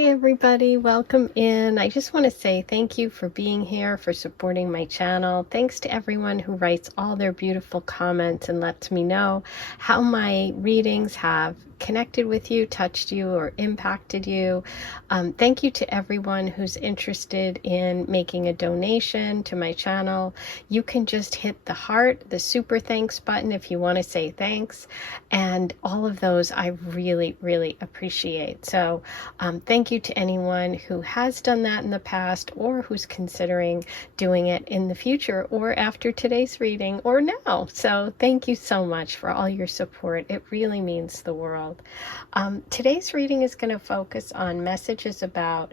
Hi everybody, welcome in. I just want to say thank you for being here, for supporting my channel. Thanks to everyone who writes all their beautiful comments and lets me know how my readings have connected with you, touched you, or impacted you. Thank you to everyone who's interested in making a donation to my channel. You can just hit the heart, the super thanks button if you want to say thanks, and all of those I really, really appreciate. So thank you to anyone who has done that in the past or who's considering doing it in the future or after today's reading or now. So thank you so much for all your support. It really means the world. Today's reading is going to focus on messages about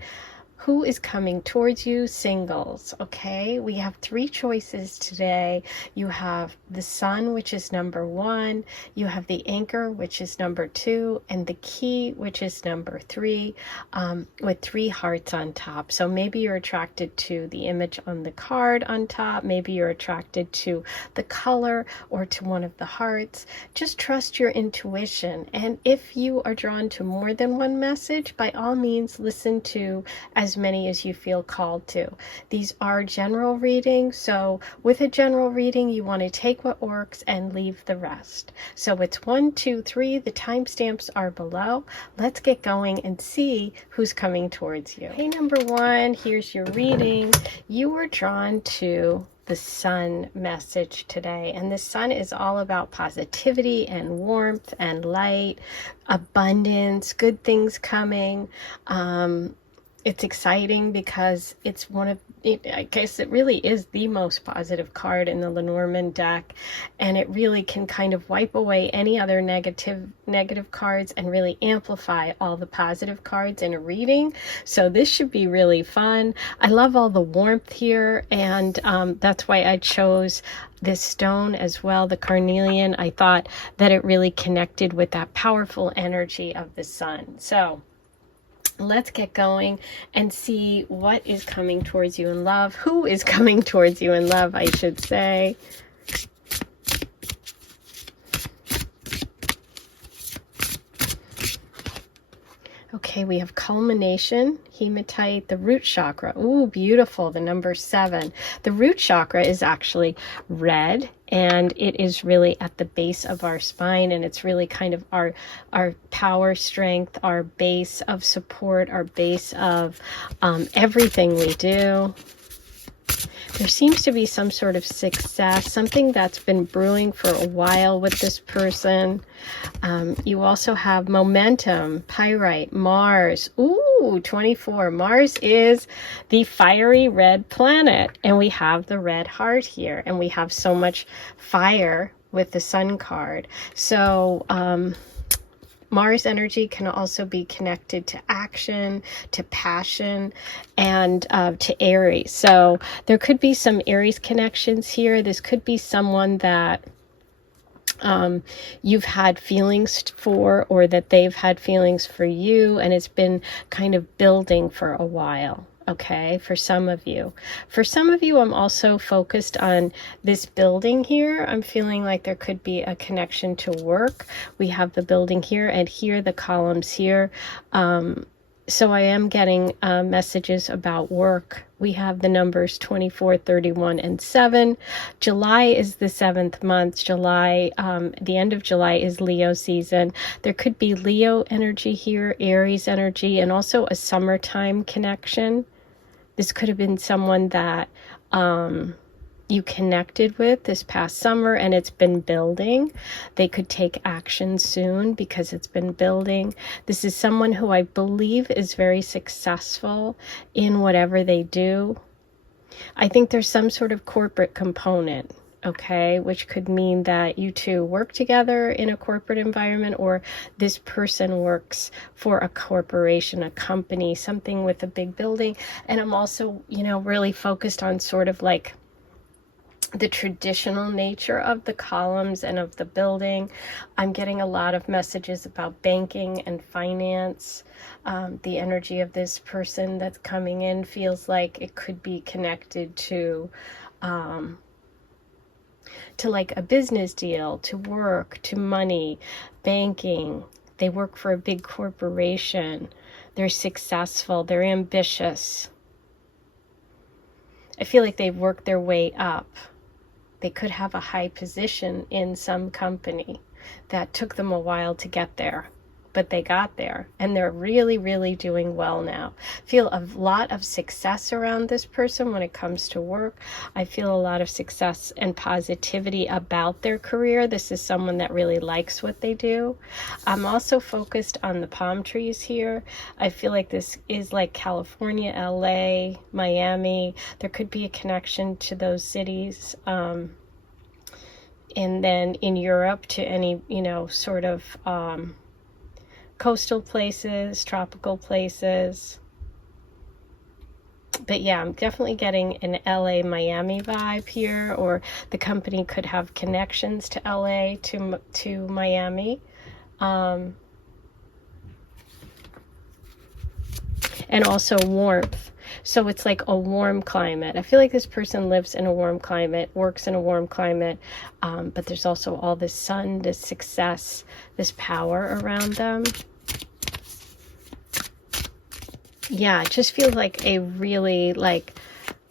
who is coming towards you, singles. Okay, we have three choices today. You have the Sun, which is number 1, you have the Anchor, which is number 2, and the Key, which is number 3, with 3 hearts on top. So maybe you're attracted to the image on the card on top, maybe you're attracted to the color or to one of the hearts. Just trust your intuition, and if you are drawn to more than one message, by all means listen to as many as you feel called to. These are general readings, so with a general reading you want to take what works and leave the rest. So it's 1, 2, 3. The timestamps are below. Let's get going and see who's coming towards you. Hey, number 1, here's your reading. You were drawn to the Sun message today, and the Sun is all about positivity and warmth and light, abundance, good things coming. It's exciting because it's I guess it really is the most positive card in the Lenormand deck, and it really can kind of wipe away any other negative cards and really amplify all the positive cards in a reading. So this should be really fun. I love all the warmth here, and that's why I chose this stone as well, the carnelian. I thought that it really connected with that powerful energy of the Sun. So let's get going and see what is coming towards you in love. Who is coming towards you in love, I should say. Okay, we have culmination, hematite, the root chakra. Ooh, beautiful, the number 7. The root chakra is actually red, and it is really at the base of our spine, and it's really kind of our power, strength, our base of support, our base of everything we do. There seems to be some sort of success, something that's been brewing for a while with this person. You also have momentum, pyrite, Mars. Ooh, 24. Mars is the fiery red planet, and we have the red heart here, and we have so much fire with the Sun card. So Mars energy can also be connected to action, to passion, and to Aries. So there could be some Aries connections here. This could be someone that you've had feelings for, or that they've had feelings for you, and it's been kind of building for a while. Okay, for some of you. For some of you, I'm also focused on this building here. I'm feeling like there could be a connection to work. We have the building here, and here the columns here. So I am getting messages about work. We have the numbers 24, 31, and 7. July is the 7th month. July, the end of July is Leo season. There could be Leo energy here, Aries energy, and also a summertime connection. This could have been someone that you connected with this past summer, and it's been building. They could take action soon because it's been building. This is someone who I believe is very successful in whatever they do. I think there's some sort of corporate component, okay, which could mean that you two work together in a corporate environment, or this person works for a corporation, a company, something with a big building. And I'm also, really focused on sort of like the traditional nature of the columns and of the building. I'm getting a lot of messages about banking and finance. The energy of this person that's coming in feels like it could be connected to like a business deal, to work, to money, banking. They work for a big corporation. They're successful. They're ambitious. I feel like they've worked their way up. They could have a high position in some company that took them a while to get there, but they got there, and they're really, really doing well now. I feel a lot of success around this person when it comes to work. I feel a lot of success and positivity about their career. This is someone that really likes what they do. I'm also focused on the palm trees here. I feel like this is like California, LA, Miami. There could be a connection to those cities. And then in Europe to any, sort of coastal places, tropical places. But yeah, I'm definitely getting an LA, Miami vibe here, or the company could have connections to LA, to Miami. And also warmth. So it's like a warm climate. I feel like this person lives in a warm climate, works in a warm climate, but there's also all this sun, this success, this power around them. Yeah, it just feels like a really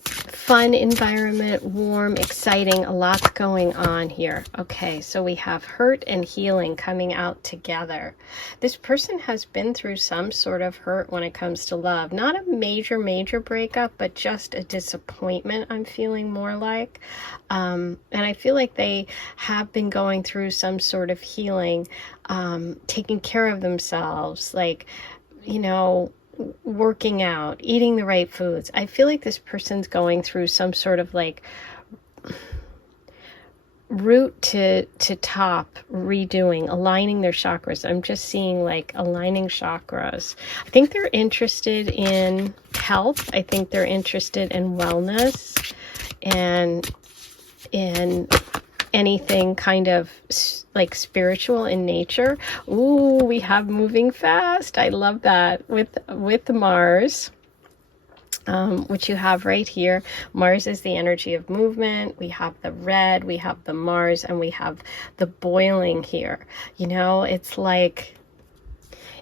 fun environment, warm, exciting, a lot going on here. Okay, so we have hurt and healing coming out together. This person has been through some sort of hurt when it comes to love. Not a major breakup, but just a disappointment, I'm feeling more like. And I feel like they have been going through some sort of healing, taking care of themselves, working out, eating the right foods. I feel like this person's going through some sort of root to top redoing, aligning their chakras. I'm just seeing aligning chakras. I think they're interested in health. I think they're interested in wellness and in anything kind of spiritual in nature. Ooh, we have moving fast. I love that with Mars, which you have right here. Mars is the energy of movement. We have the red, we have the Mars, and we have the boiling here. It's like,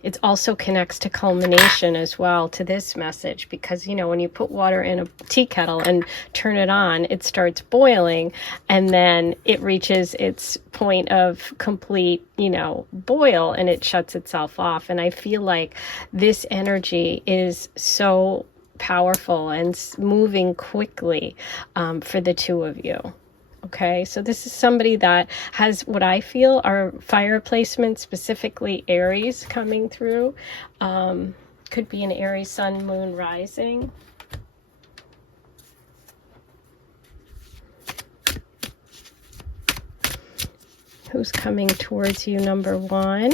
it also connects to culmination as well, to this message, because when you put water in a tea kettle and turn it on, it starts boiling, and then it reaches its point of complete boil, and it shuts itself off. And I feel like this energy is so powerful and moving quickly for the two of you. Okay, so this is somebody that has what I feel are fire placements, specifically Aries coming through. Could be an Aries sun, moon, rising. Who's coming towards you, number one?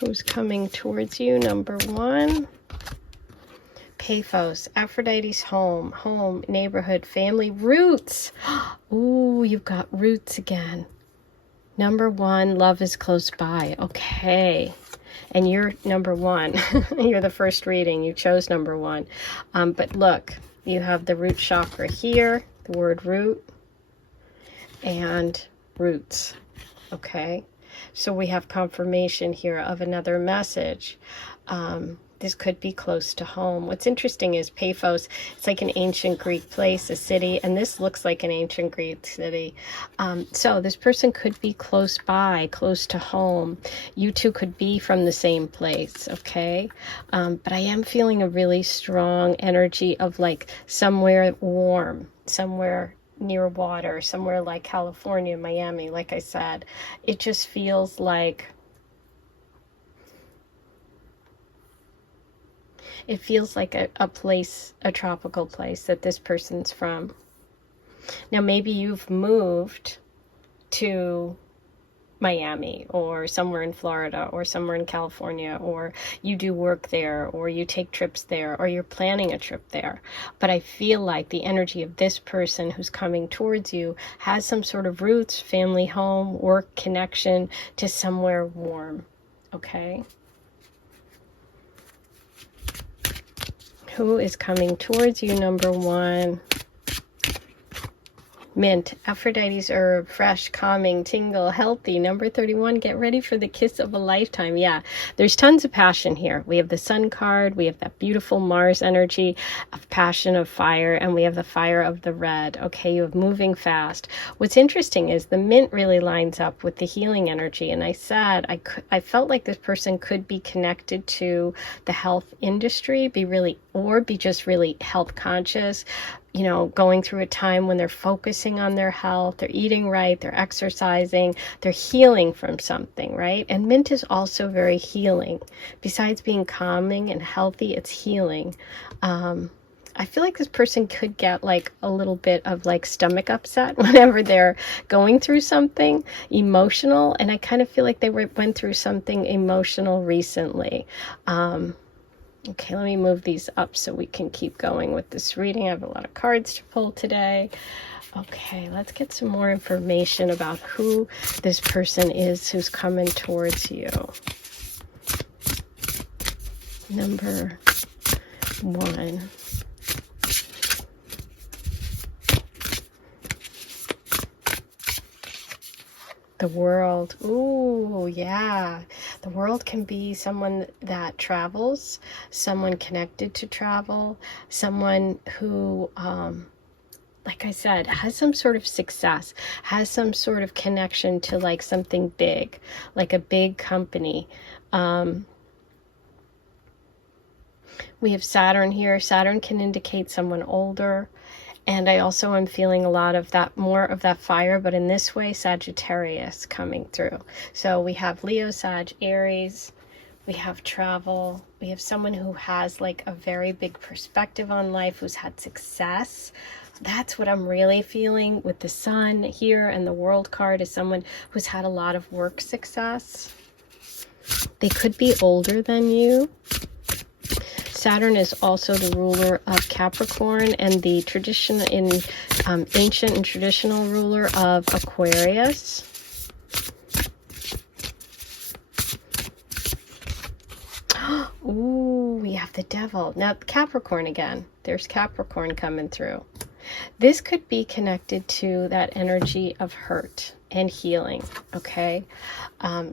Who's coming towards you, number one? Paphos, Aphrodite's home, neighborhood, family, roots. Ooh, you've got roots again. Number one, love is close by. Okay. And you're number one. You're the first reading. You chose number one. But look, you have the root chakra here, the word root, and roots. Okay. So we have confirmation here of another message. This could be close to home. What's interesting is Paphos, it's like an ancient Greek place, a city, and this looks like an ancient Greek city. So this person could be close by, close to home. You two could be from the same place, okay? But I am feeling a really strong energy of somewhere warm, somewhere near water, somewhere like California, Miami, like I said. It just feels like a place, a tropical place that this person's from. Now, maybe you've moved to Miami or somewhere in Florida or somewhere in California, or you do work there, or you take trips there, or you're planning a trip there. But I feel like the energy of this person who's coming towards you has some sort of roots, family, home, work connection to somewhere warm. Okay? Who is coming towards you, number one? Mint, Aphrodite's herb, fresh, calming, tingle, healthy. Number 31, get ready for the kiss of a lifetime. Yeah, there's tons of passion here. We have the Sun card, we have that beautiful Mars energy of passion, of fire, and we have the fire of the red. Okay, you have moving fast. What's interesting is the Mint really lines up with the healing energy, and I said I felt like this person could be connected to the health industry, be just really health conscious, you know, going through a time when they're focusing on their health, they're eating right, they're exercising, they're healing from something, right? And mint is also very healing. Besides being calming and healthy, it's healing. I feel like this person could get like a little bit of like stomach upset whenever they're going through something emotional. And I kind of feel like they went through something emotional recently. Okay, let me move these up so we can keep going with this reading. I have a lot of cards to pull today. Okay, let's get some more information about who this person is who's coming towards you. Number 1. The World. Ooh, yeah. The World can be someone that travels, someone connected to travel, someone who, like I said, has some sort of success, has some sort of connection to like something big, like a big company. We have Saturn here. Saturn can indicate someone older. And I also am feeling a lot of that, more of that fire, but in this way, Sagittarius coming through. So we have Leo, Sag, Aries, we have travel, we have someone who has like a very big perspective on life, who's had success. That's what I'm really feeling with the Sun here, and the World card is someone who's had a lot of work success. They could be older than you. Saturn is also the ruler of Capricorn and the ancient and traditional ruler of Aquarius. Ooh, we have the Devil. Now Capricorn again. There's Capricorn coming through. This could be connected to that energy of hurt and healing, okay?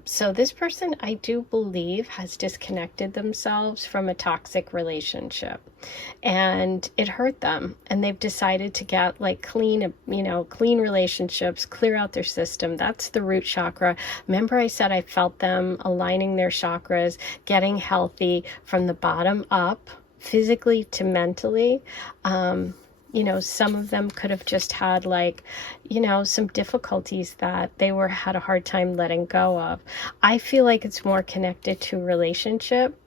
So this person, I do believe, has disconnected themselves from a toxic relationship, and it hurt them, and they've decided to get like clean relationships, clear out their system. That's the root chakra. Remember I said I felt them aligning their chakras, getting healthy from the bottom up, physically to mentally. You know, some of them could have just had like, you know, some difficulties that they had a hard time letting go of. I feel like it's more connected to relationship.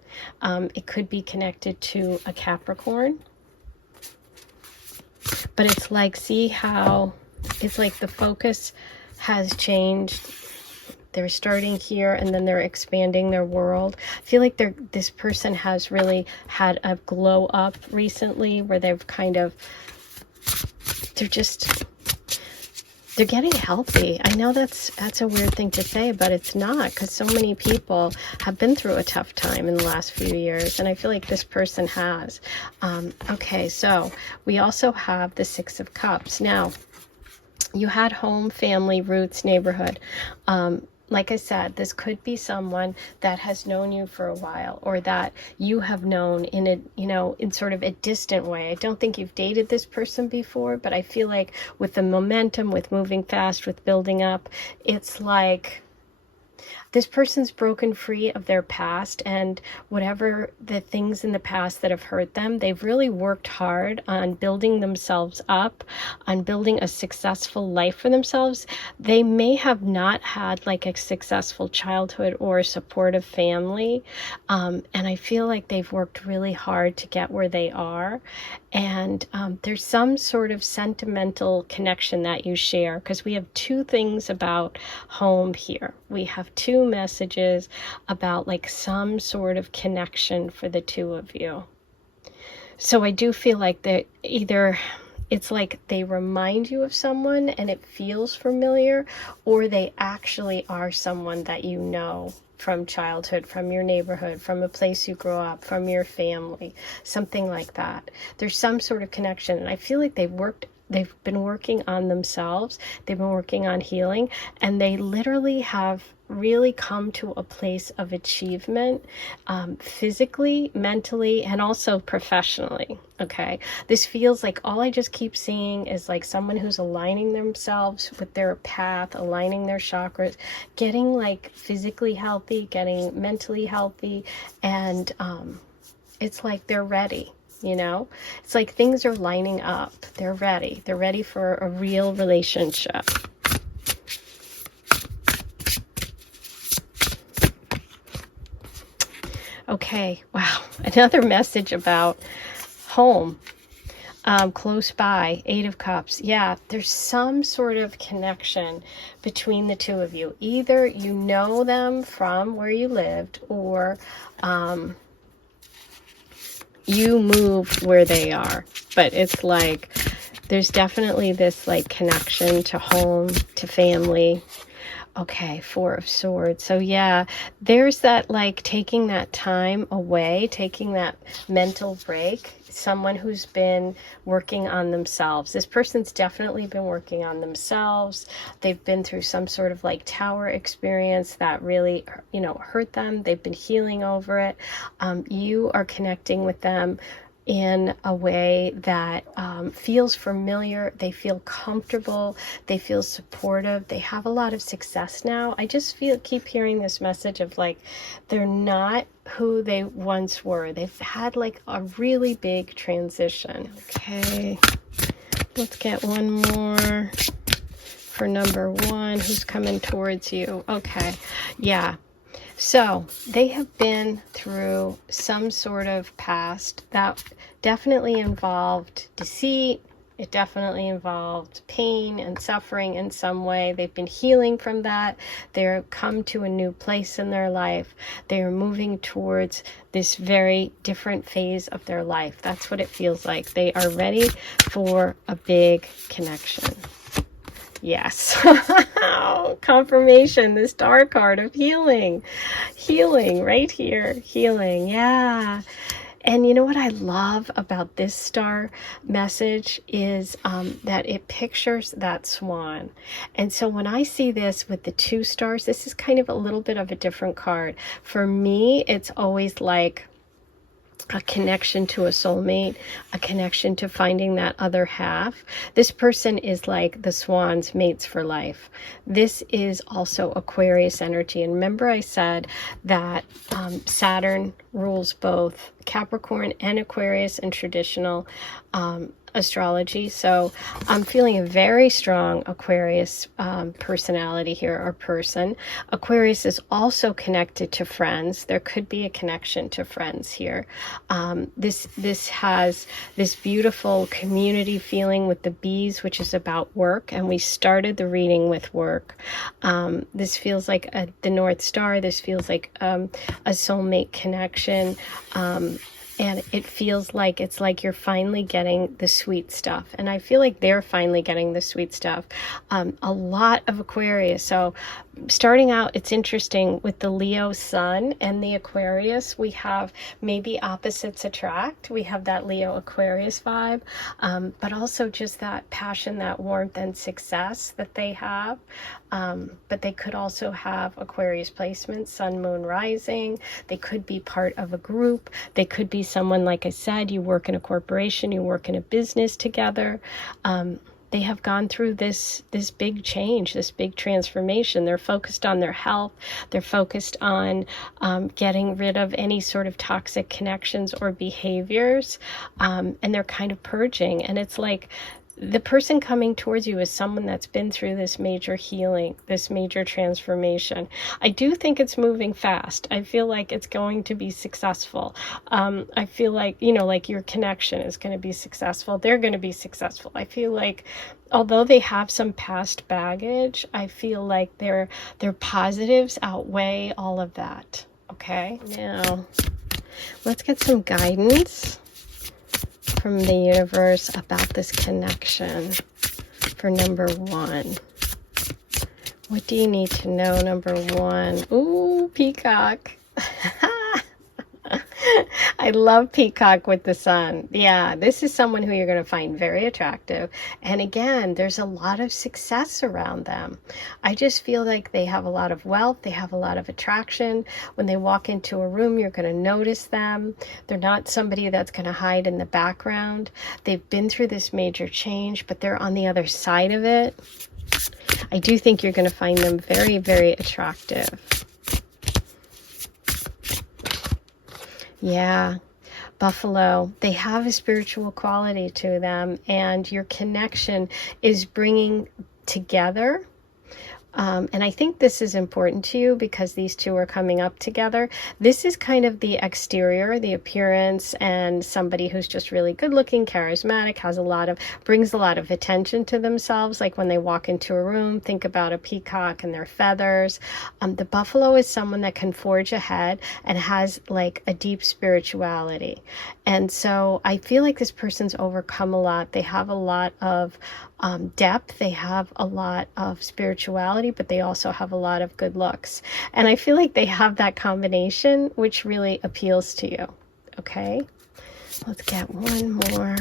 It could be connected to a Capricorn. But it's like, see how it's like the focus has changed. They're starting here and then they're expanding their world. I feel like this person has really had a glow up recently where they've kind of, they're getting healthy. I know that's a weird thing to say, but it's not, because so many people have been through a tough time in the last few years, and I feel like this person has. Okay, so we also have the Six of Cups. Now, you had home, family, roots, neighborhood. Like I said, this could be someone that has known you for a while, or that you have known in a, you know, in sort of a distant way. I don't think you've dated this person before, but I feel like with the momentum, with moving fast, with building up, it's like this person's broken free of their past, and whatever the things in the past that have hurt them, they've really worked hard on building themselves up, on building a successful life for themselves. They may have not had like a successful childhood or a supportive family, and I feel like they've worked really hard to get where they are. And there's some sort of sentimental connection that you share, because we have two things about home here. We have two messages about like some sort of connection for the two of you. So I do feel like that either it's like they remind you of someone and it feels familiar, or they actually are someone that you know from childhood, from your neighborhood, from a place you grew up, from your family, something like that. There's some sort of connection, and I feel like they've worked they've been working on themselves, they've been working on healing, and they literally have really come to a place of achievement, physically, mentally, and also professionally. Okay, this feels like all I just keep seeing is like someone who's aligning themselves with their path, aligning their chakras, getting like physically healthy, getting mentally healthy, and it's like they're ready. You know, it's like things are lining up. They're ready. They're ready for a real relationship. Okay, wow. Another message about home, close by, Eight of Cups. Yeah, there's some sort of connection between the two of you. Either you know them from where you lived, or you moved where they are. But it's like there's definitely this like connection to home, to family. Okay, Four of Swords. So yeah, there's that like taking that time away, taking that mental break. Someone who's been working on themselves. This person's definitely been working on themselves. They've been through some sort of like tower experience that really, you know, hurt them. They've been healing over it. You are connecting with them in a way that feels familiar. They feel comfortable. They feel supportive. They have a lot of success now. I just keep hearing this message of like, they're not who they once were. They've had like a really big transition. Okay, let's get one more for number one. Who's coming towards you? Okay, yeah. So they have been through some sort of past that definitely involved deceit. It definitely involved pain and suffering in some way. They've been healing from that. They're come to a new place in their life. They are moving towards this very different phase of their life. That's what it feels like. They are ready for a big connection. Yes. Confirmation, the Star card of healing. Healing right here. Healing. Yeah. And you know what I love about this star message is that it pictures that swan. And so when I see this with the 2 stars, this is kind of a little bit of a different card. For me, it's always like a connection to a soulmate, a connection to finding that other half. This person is like the swan's mates for life. This is also Aquarius energy. And remember I said that Saturn rules both Capricorn and Aquarius in traditional astrology. So I'm feeling a very strong Aquarius personality here, or person. Aquarius is also connected to friends. There could be a connection to friends here. This has this beautiful community feeling with the bees, which is about work. And we started the reading with work. This feels like the North Star. This feels like a soulmate connection. And it feels like it's like you're finally getting the sweet stuff. And I feel like they're finally getting the sweet stuff. A lot of Aquarius. So starting out, it's interesting with the Leo sun and the Aquarius, we have maybe opposites attract. We have that Leo Aquarius vibe, but also just that passion, that warmth and success that they have. But they could also have Aquarius placements, sun, moon, rising. They could be part of a group. They could be someone, like I said, you work in a corporation, you work in a business together. They have gone through this big change, this big transformation. They're focused on their health. They're focused on getting rid of any sort of toxic connections or behaviors. And they're kind of purging. And it's like the person coming towards you is someone that's been through this major healing, this major transformation. I do think it's moving fast. I feel like it's going to be successful. I feel like, you know, like your connection is going to be successful. They're going to be successful. I feel like although they have some past baggage, I feel like their positives outweigh all of that. Okay, now let's get some guidance from the universe about this connection for number one. What do you need to know, number one? Ooh, peacock. I love peacock with the sun. Yeah, this is someone who you're going to find very attractive. And again, there's a lot of success around them. I just feel like they have a lot of wealth. They have a lot of attraction. When they walk into a room, you're going to notice them. They're not somebody that's going to hide in the background. They've been through this major change, but they're on the other side of it. I do think you're going to find them very, very attractive. Yeah, Buffalo, they have a spiritual quality to them, and your connection is bringing together. And I think this is important to you because these two are coming up together. This is kind of the exterior, the appearance, and somebody who's just really good looking, charismatic, brings a lot of attention to themselves. Like when they walk into a room, think about a peacock and their feathers. The buffalo is someone that can forge ahead and has like a deep spirituality. And so I feel like this person's overcome a lot. They have a lot of depth. They have a lot of spirituality, but they also have a lot of good looks. And I feel like they have that combination, which really appeals to you. Okay, let's get one more.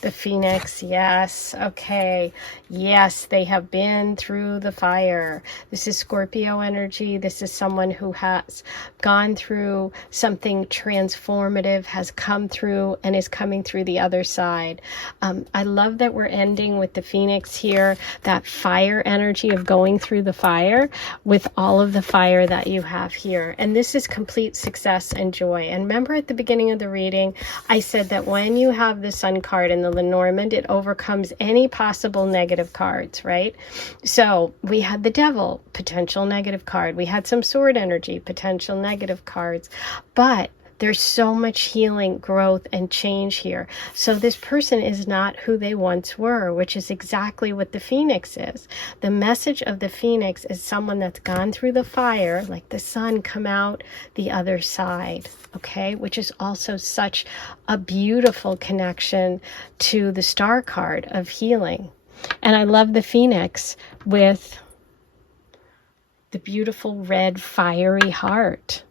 The Phoenix, yes. Okay, yes, they have been through the fire. This is Scorpio energy. This is someone who has gone through something transformative, has come through and is coming through the other side. I love that we're ending with the Phoenix here, that fire energy of going through the fire with all of the fire that you have here. And this is complete success and joy. And remember at the beginning of the reading, I said that when you have the Sun card in the Lenormand, it overcomes any possible negative cards, right? So we had the Devil, potential negative card. We had some sword energy, potential negative cards. But there's so much healing, growth, and change here. So this person is not who they once were, which is exactly what the Phoenix is. The message of the Phoenix is someone that's gone through the fire, like the sun, come out the other side, okay? Which is also such a beautiful connection to the Star card of healing. And I love the Phoenix with the beautiful red fiery heart.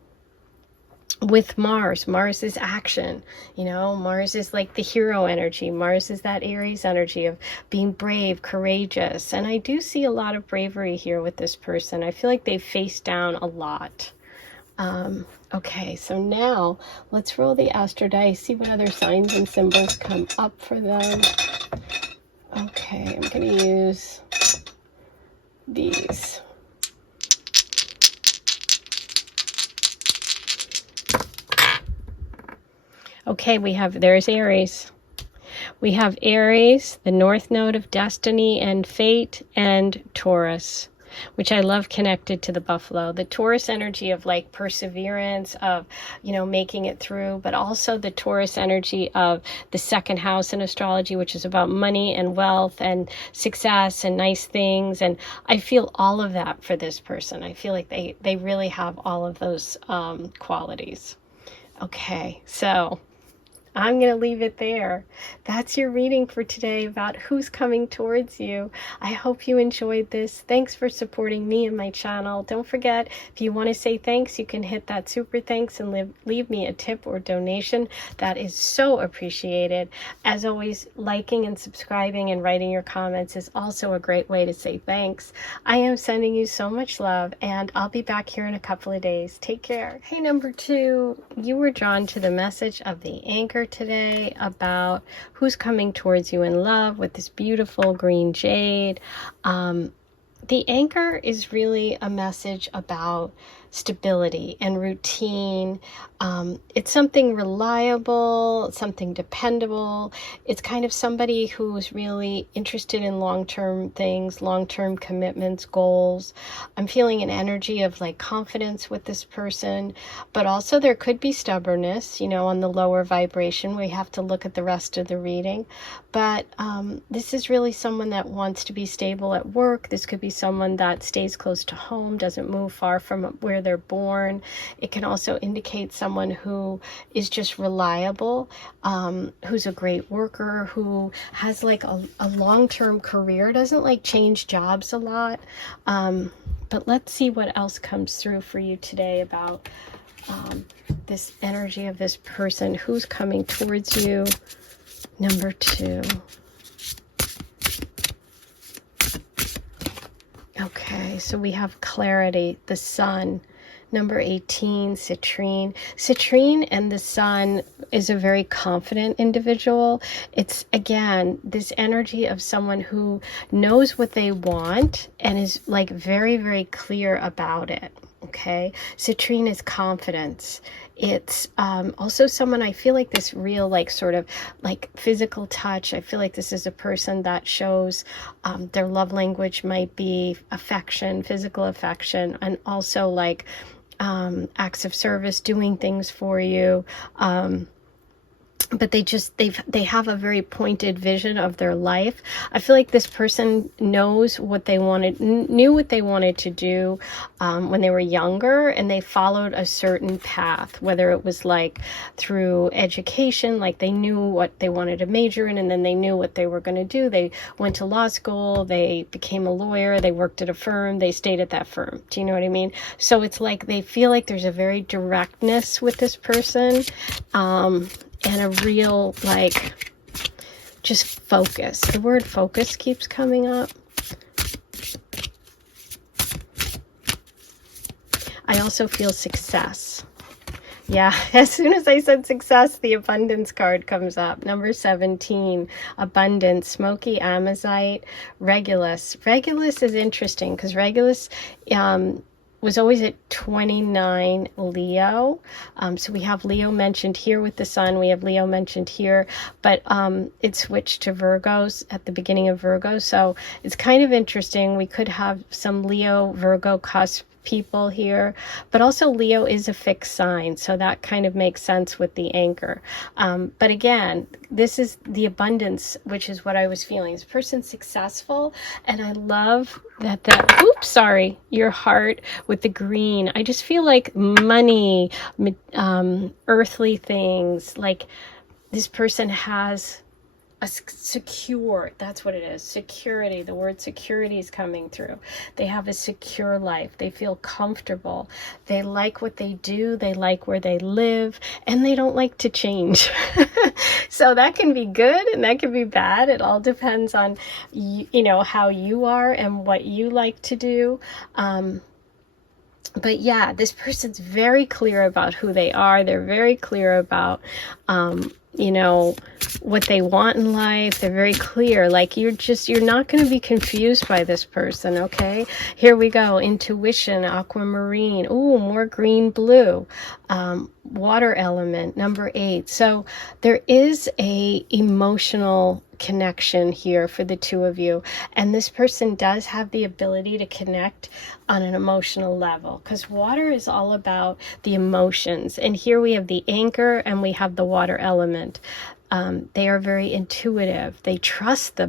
With Mars. Mars is action, you know, Mars is like the hero energy. Mars is that Aries energy of being brave, courageous. And I do see a lot of bravery here with this person. I feel like they've faced down a lot. Okay, so now let's roll the Astro Dice, see what other signs and symbols come up for them. Okay, I'm going to use these. Okay, there's Aries. We have Aries, the North Node of Destiny and Fate, and Taurus, which I love connected to the Buffalo. The Taurus energy of like perseverance, of, you know, making it through, but also the Taurus energy of the second house in astrology, which is about money and wealth and success and nice things. And I feel all of that for this person. I feel like they really have all of those qualities. Okay, so I'm going to leave it there. That's your reading for today about who's coming towards you. I hope you enjoyed this. Thanks for supporting me and my channel. Don't forget, if you want to say thanks, you can hit that super thanks and leave me a tip or donation. That is so appreciated. As always, liking and subscribing and writing your comments is also a great way to say thanks. I am sending you so much love, and I'll be back here in a couple of days. Take care. Hey, number 2, you were drawn to the message of the Anchor today about who's coming towards you in love with this beautiful green jade. The Anchor is really a message about stability and routine. It's something reliable, something dependable. It's kind of somebody who's really interested in long-term things, long-term commitments, goals. I'm feeling an energy of like confidence with this person, but also there could be stubbornness, you know, on the lower vibration. We have to look at the rest of the reading. But this is really someone that wants to be stable at work. This could be someone that stays close to home, doesn't move far from where they're born. It can also indicate someone who is just reliable, who's a great worker, who has like a long-term career, doesn't like change jobs a lot. But let's see what else comes through for you today about this energy of this person who's coming towards you. Number 2. Okay, so we have clarity, the sun. Number 18, citrine. Citrine and the sun is a very confident individual. It's, again, this energy of someone who knows what they want and is like very, very clear about it. Okay, citrine is confidence. It's also someone, I feel like this real like sort of like physical touch. I feel like this is a person that shows their love language might be affection, physical affection, and also like acts of service, doing things for you. But they have a very pointed vision of their life. I feel like this person knows what they knew what they wanted to do when they were younger, and they followed a certain path, whether it was like through education, like they knew what they wanted to major in, and then they knew what they were going to do. They went to law school, they became a lawyer, they worked at a firm, they stayed at that firm. Do you know what I mean? So it's like they feel like there's a very directness with this person. And a real, like, just focus. The word focus keeps coming up. I also feel success. Yeah, as soon as I said success, the abundance card comes up. Number 17, abundance, smoky amazite, Regulus. Regulus is interesting because Regulus was always at 29 Leo. So we have Leo mentioned here with the sun. We have Leo mentioned here, but it switched to Virgos at the beginning of Virgo. So it's kind of interesting. We could have some Leo Virgo cusp people here, but also Leo is a fixed sign, so that kind of makes sense with the anchor. But again, this is the abundance, which is what I was feeling. This person's successful, and I love that oops, sorry, your heart with the green. I just feel like money, earthly things, like this person has a secure, that's what it is, security. The word security is coming through. They have a secure life. They feel comfortable. They like what they do. They like where they live, and they don't like to change. So that can be good and that can be bad. It all depends on, you know, how you are and what you like to do. But yeah, this person's very clear about who they are. They're very clear about, you know, what they want in life. They're very clear. Like you're not going to be confused by this person. Okay. Here we go. Intuition, aquamarine. Ooh, more green, blue, water element, number 8. So there is a emotional connection here for the two of you, and this person does have the ability to connect on an emotional level, because water is all about the emotions, and here we have the anchor and we have the water element. They are very intuitive. They trust their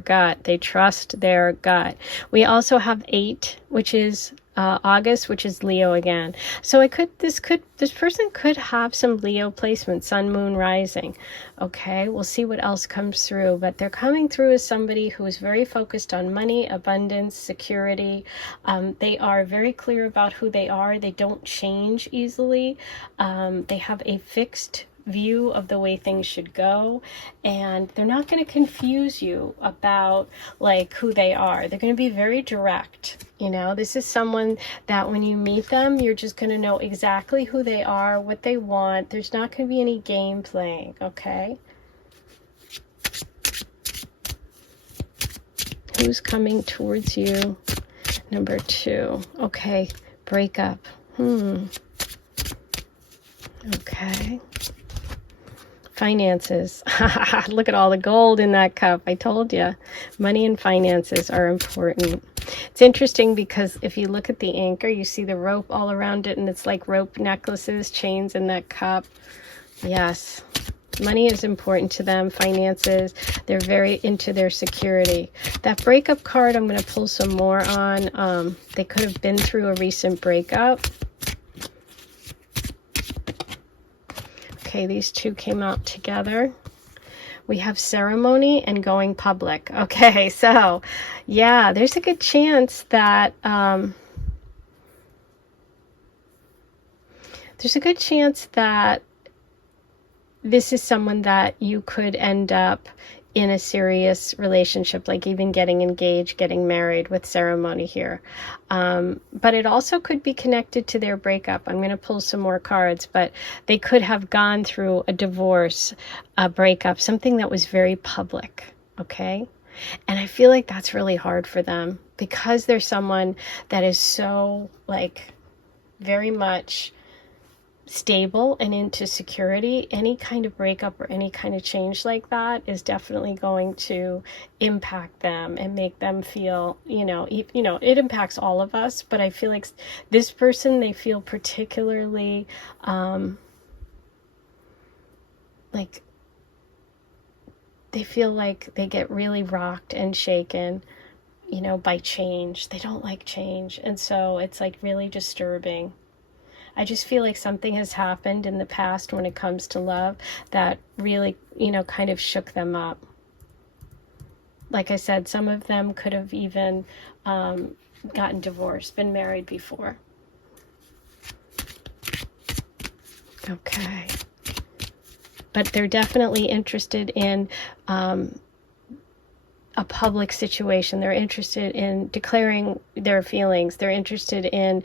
gut. They trust their gut. We also have 8, which is August, which is Leo again. So this person could have some Leo placement, sun, moon, rising. Okay, we'll see what else comes through, but they're coming through as somebody who is very focused on money, abundance, security. They are very clear about who they are. They don't change easily. They have a fixed view of the way things should go, and they're not going to confuse you about like who they are. They're going to be very direct. You know, this is someone that when you meet them, you're just going to know exactly who they are, what they want. There's not going to be any game playing. Okay, who's coming towards you? Number 2. Okay, breakup. Okay. Finances. Look at all the gold in that cup. I told you, money and finances are important. It's interesting because if you look at the anchor, you see the rope all around it, and it's like rope necklaces, chains in that cup. Yes. Money is important to them, finances. They're very into their security. That breakup card, I'm going to pull some more on. They could have been through a recent breakup. Okay, these two came out together. We have ceremony and going public. Okay, so yeah, there's a good chance that this is someone that you could end up in a serious relationship, like even getting engaged, getting married with ceremony here. But it also could be connected to their breakup. I'm going to pull some more cards, but they could have gone through a divorce, a breakup, something that was very public, okay? And I feel like that's really hard for them because they're someone that is so, like, very much stable and into security. Any kind of breakup or any kind of change like that is definitely going to impact them and make them feel, it impacts all of us, but I feel like this person, they feel particularly like they feel like they get really rocked and shaken, by change. They don't like change, and so it's like really disturbing. I just feel like something has happened in the past when it comes to love that really, kind of shook them up. Like I said, some of them could have even gotten divorced, been married before. Okay. But they're definitely interested in a public situation. They're interested in declaring their feelings. They're interested in,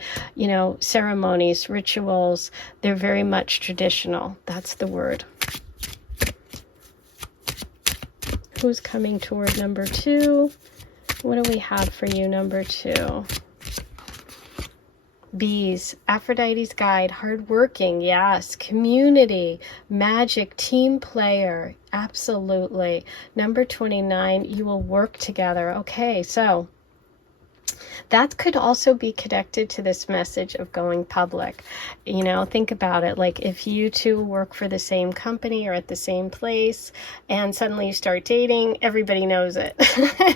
ceremonies, rituals. They're very much traditional. That's the word. Who's coming toward number 2? What do we have for you, number 2? Bees, Aphrodite's guide, hardworking, yes, community, magic, team player, absolutely. Number 29, you will work together. Okay, so that could also be connected to this message of going public. Think about it. Like if you two work for the same company or at the same place and suddenly you start dating, everybody knows it.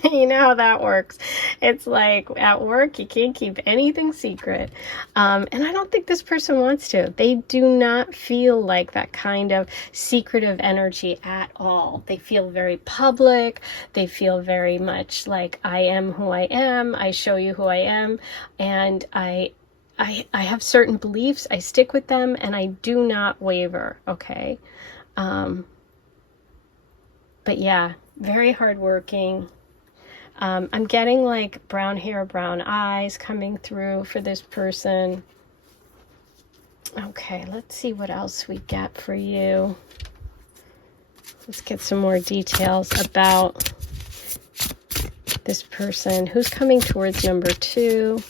You know how that works. It's like at work, you can't keep anything secret. And I don't think this person wants to. They do not feel like that kind of secretive energy at all. They feel very public. They feel very much like I am who I am. I show you who I am, and I have certain beliefs. I stick with them, and I do not waver. Okay, but yeah, very hardworking. I'm getting like brown hair, brown eyes coming through for this person. Okay, let's see what else we get for you. Let's get some more details about this person. Who's coming towards number 2?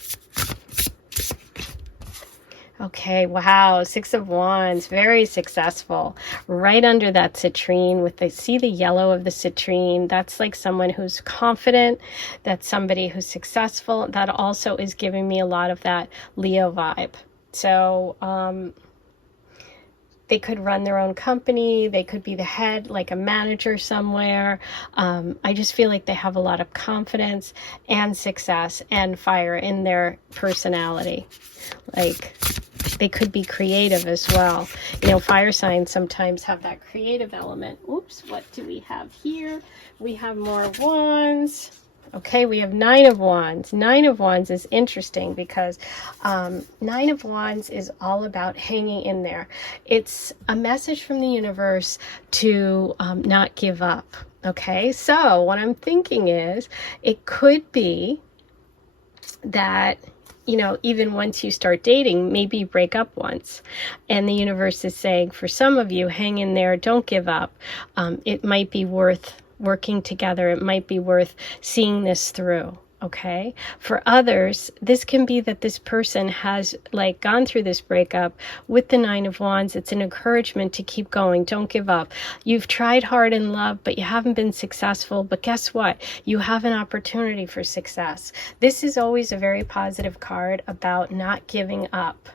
Okay, wow, 6 of Wands, very successful. Right under that citrine, see the yellow of the citrine, that's like someone who's confident, that's somebody who's successful. That also is giving me a lot of that Leo vibe. So, they could run their own company. They could be the head, like a manager somewhere. I just feel like they have a lot of confidence and success and fire in their personality. Like they could be creative as well. Fire signs sometimes have that creative element. Oops, what do we have here? We have more wands. Okay, we have 9 of Wands. 9 of Wands is interesting because 9 of Wands is all about hanging in there. It's a message from the universe to not give up. Okay, so what I'm thinking is it could be that, even once you start dating, maybe you break up once. And the universe is saying, for some of you, hang in there, don't give up. It might be worth working together. It might be worth seeing this through. Okay. For others, this can be that this person has like gone through this breakup with the Nine of Wands. It's an encouragement to keep going. Don't give up. You've tried hard in love, but you haven't been successful. But guess what? You have an opportunity for success. This is always a very positive card about not giving up.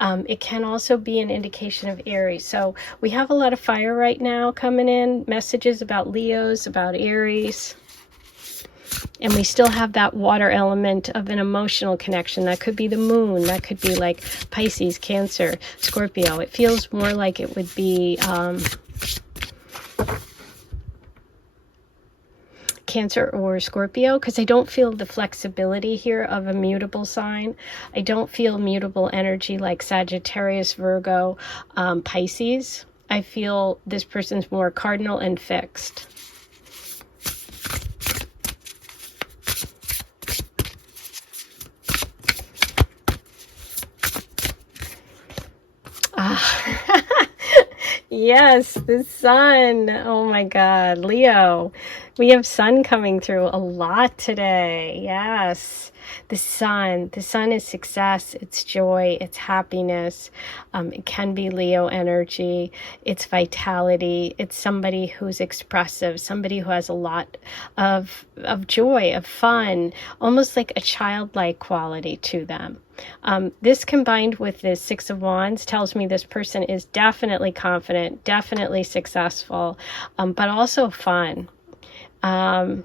It can also be an indication of Aries. So we have a lot of fire right now coming in, messages about Leos, about Aries. And we still have that water element of an emotional connection. That could be the moon. That could be like Pisces, Cancer, Scorpio. It feels more like it would be Cancer or Scorpio, because I don't feel the flexibility here of a mutable sign. I don't feel mutable energy like Sagittarius, Virgo, Pisces. I feel this person's more cardinal and fixed. Yes, the sun. Oh my God, Leo. We have sun coming through a lot today. Yes, the sun. The sun is success. It's joy. It's happiness. It can be Leo energy. It's vitality. It's somebody who's expressive. Somebody who has a lot of joy, of fun, almost like a childlike quality to them. This combined with the Six of Wands tells me this person is definitely confident, definitely successful, but also fun. I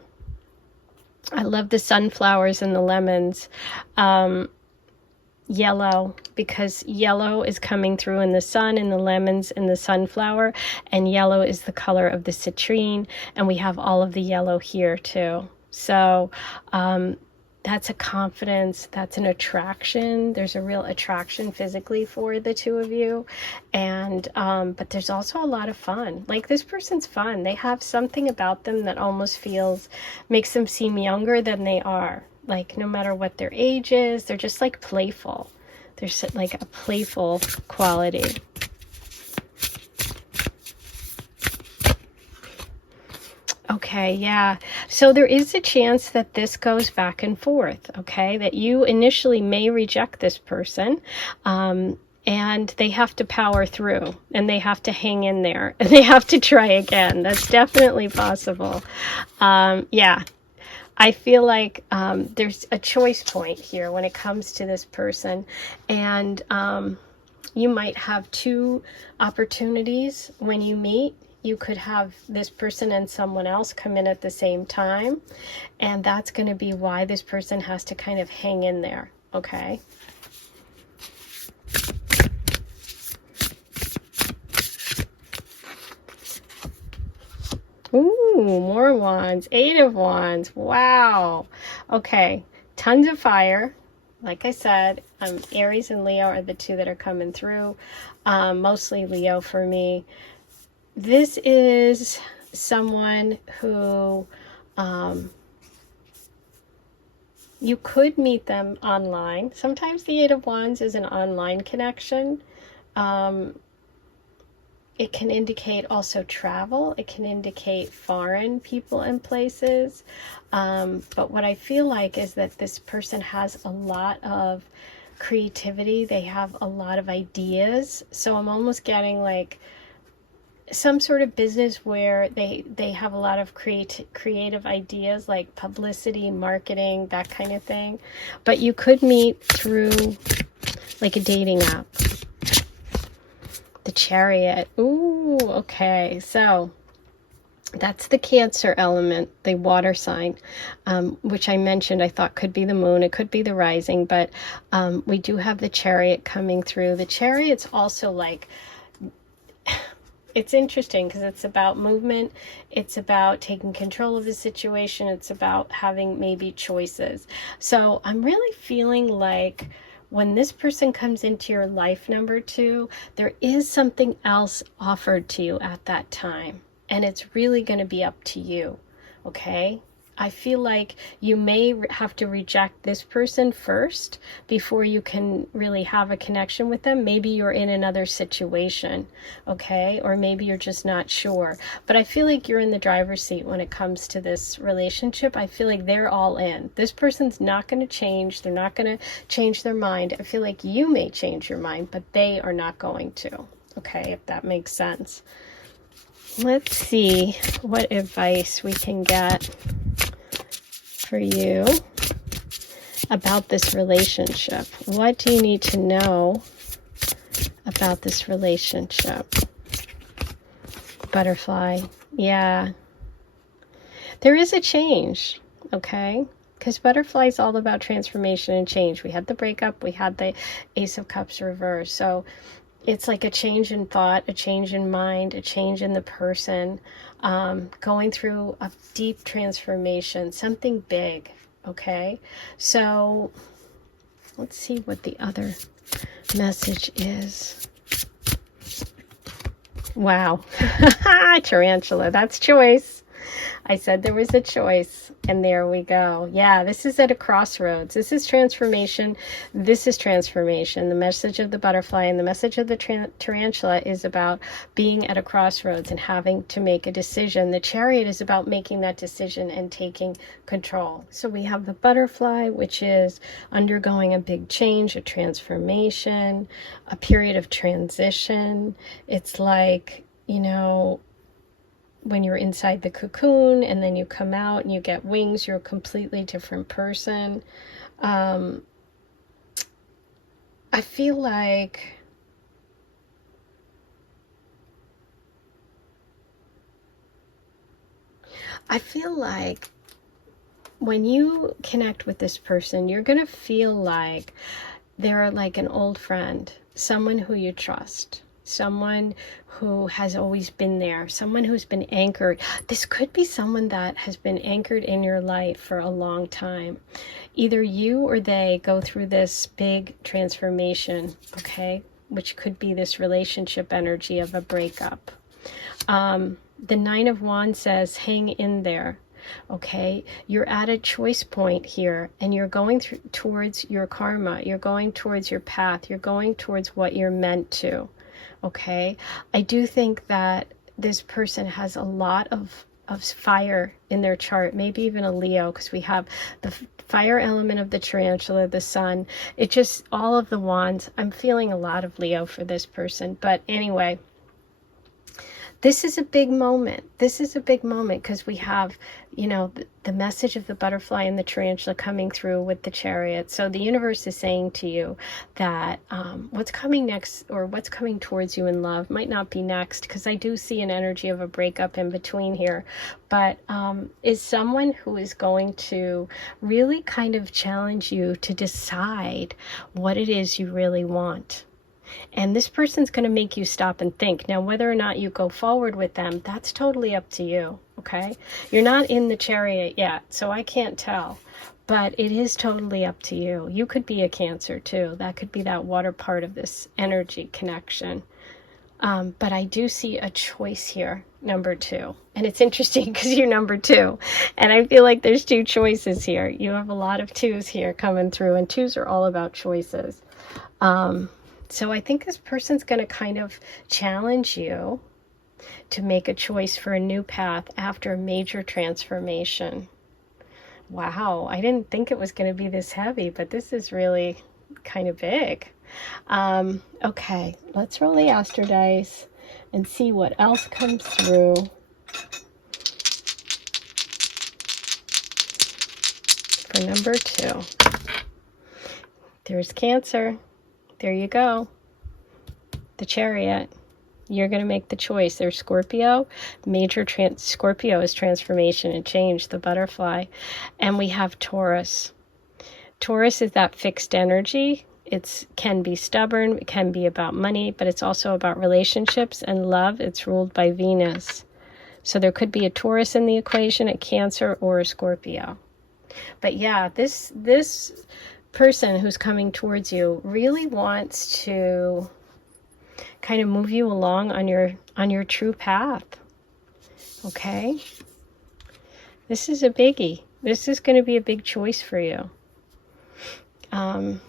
love the sunflowers and the lemons. Yellow, because yellow is coming through in the sun and the lemons and the sunflower, and yellow is the color of the citrine, and we have all of the yellow here too. So that's a confidence, that's an attraction. There's a real attraction physically for the two of you. And but there's also a lot of fun. Like, this person's fun. They have something about them that almost makes them seem younger than they are. Like, no matter what their age is, they're just like playful. There's like a playful quality. Okay, yeah. So there is a chance that this goes back and forth, okay? That you initially may reject this person, and they have to power through, and they have to hang in there, and they have to try again. That's definitely possible. Yeah. I feel like there's a choice point here when it comes to this person, and you might have two opportunities when you meet. You could have this person and someone else come in at the same time, and that's going to be why this person has to kind of hang in there, okay? Ooh, more wands. 8 of Wands. Wow. Okay, tons of fire. Like I said, Aries and Leo are the two that are coming through. Mostly Leo for me. This is someone who you could meet them online. Sometimes the 8 of Wands is an online connection. It can indicate also travel. It can indicate foreign people and places. But what I feel like is that this person has a lot of creativity. They have a lot of ideas. So I'm almost getting like some sort of business where they have a lot of creative ideas, like publicity, marketing, that kind of thing. But you could meet through like a dating app. The Chariot. Ooh, okay. So that's the Cancer element, the water sign, which I mentioned I thought could be the moon. It could be the rising, but we do have the Chariot coming through. The Chariot's also like, it's interesting because it's about movement. It's about taking control of the situation. It's about having maybe choices. So I'm really feeling like when this person comes into your life, number 2, there is something else offered to you at that time. And it's really going to be up to you. Okay? I feel like you may have to reject this person first before you can really have a connection with them. Maybe you're in another situation, okay? Or maybe you're just not sure. But I feel like you're in the driver's seat when it comes to this relationship. I feel like they're all in. This person's not going to change. They're not going to change their mind. I feel like you may change your mind, but they are not going to, okay? If that makes sense. Let's see what advice we can get for you about this relationship. What do you need to know about this relationship? Butterfly. Yeah. There is a change, okay? Because butterfly is all about transformation and change. We had the breakup. We had the Ace of Cups reverse. So it's like a change in thought, a change in mind, a change in the person, going through a deep transformation, something big, okay? So let's see what the other message is. Wow. Tarantula, that's choice. I said there was a choice, and there we go. Yeah, this is at a crossroads. This is transformation. This is transformation. The message of the butterfly and the message of the tarantula is about being at a crossroads and having to make a decision. The chariot is about making that decision and taking control. So we have the butterfly, which is undergoing a big change, a transformation, a period of transition. It's like, you know, when you're inside the cocoon and then you come out and you get wings, you're a completely different person. I feel like when you connect with this person, you're going to feel like they're like an old friend, someone who you trust, someone who has always been there, someone who's been anchored. This could be someone that has been anchored in your life for a long time. Either you or they go through this big transformation, okay, which could be this relationship energy of a breakup. The Nine of Wands says, hang in there. Okay, you're at a choice point here, and you're going towards your karma. You're going towards your path. You're going towards what you're meant to. Okay, I do think that this person has a lot of fire in their chart, maybe even a Leo, because we have the fire element of the tarantula, the sun. It just, all of the wands. I'm feeling a lot of Leo for this person. But anyway, this is a big moment. This is a big moment because we have, you know, the message of the butterfly and the tarantula coming through with the chariot. So the universe is saying to you that what's coming next, or what's coming towards you in love, might not be next, because I do see an energy of a breakup in between here, but is someone who is going to really kind of challenge you to decide what it is you really want. And this person's going to make you stop and think. Now, whether or not you go forward with them, that's totally up to you, okay? You're not in the chariot yet, so I can't tell. But it is totally up to you. You could be a Cancer, too. That could be that water part of this energy connection. But I do see a choice here, number 2. And it's interesting because you're number 2. And I feel like there's 2 choices here. You have a lot of 2s here coming through. And 2s are all about choices. So I think this person's going to kind of challenge you to make a choice for a new path after a major transformation. Wow, I didn't think it was going to be this heavy, but this is really kind of big. Okay, let's roll the Astro Dice and see what else comes through. For number 2. There's Cancer. There you go. The Chariot. You're going to make the choice. There's Scorpio. Scorpio is transformation and change, the butterfly. And we have Taurus. Taurus is that fixed energy. It can be stubborn. It can be about money, but it's also about relationships and love. It's ruled by Venus. So there could be a Taurus in the equation, a Cancer, or a Scorpio. But yeah, this person who's coming towards you really wants to kind of move you along on your true path. Okay, This is a biggie. This is going to be a big choice for you. I'm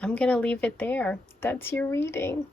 going to leave it there. That's your reading.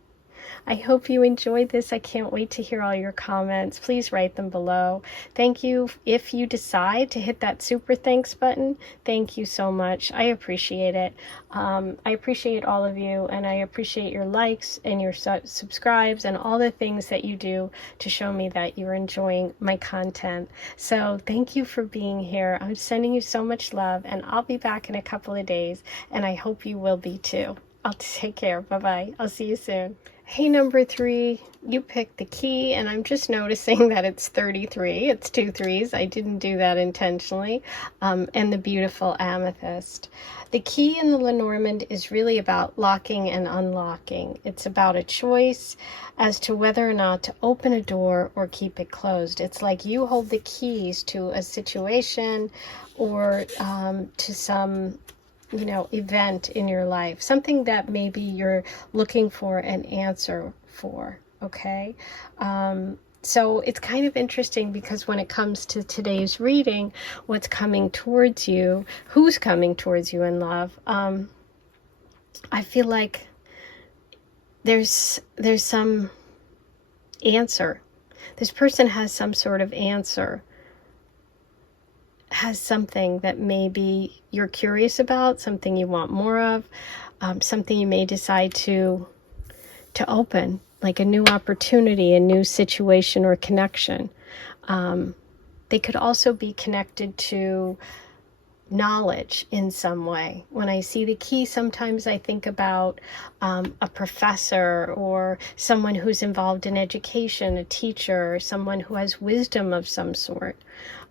I hope you enjoyed this. I can't wait to hear all your comments. Please write them below. Thank you. If you decide to hit that super thanks button, thank you so much. I appreciate it. I appreciate all of you, and I appreciate your likes and your subscribes and all the things that you do to show me that you're enjoying my content. So thank you for being here. I'm sending you so much love, and I'll be back in a couple of days, and I hope you will be too. I'll take care. Bye-bye. I'll see you soon. Hey, number 3, you picked the key, and I'm just noticing that it's 33. It's 2 3s. I didn't do that intentionally. And the beautiful amethyst. The key in the Lenormand is really about locking and unlocking. It's about a choice as to whether or not to open a door or keep it closed. It's like you hold the keys to a situation or to some event in your life, something that maybe you're looking for an answer for, okay? So it's kind of interesting because when it comes to today's reading, what's coming towards you, who's coming towards you in love, I feel like there's some answer. This person has some sort of answer, has something that maybe you're curious about, something you want more of, something you may decide to open, like a new opportunity, a new situation or connection. They could also be connected to knowledge in some way. When I see the key, sometimes I think about a professor or someone who's involved in education, a teacher, or someone who has wisdom of some sort.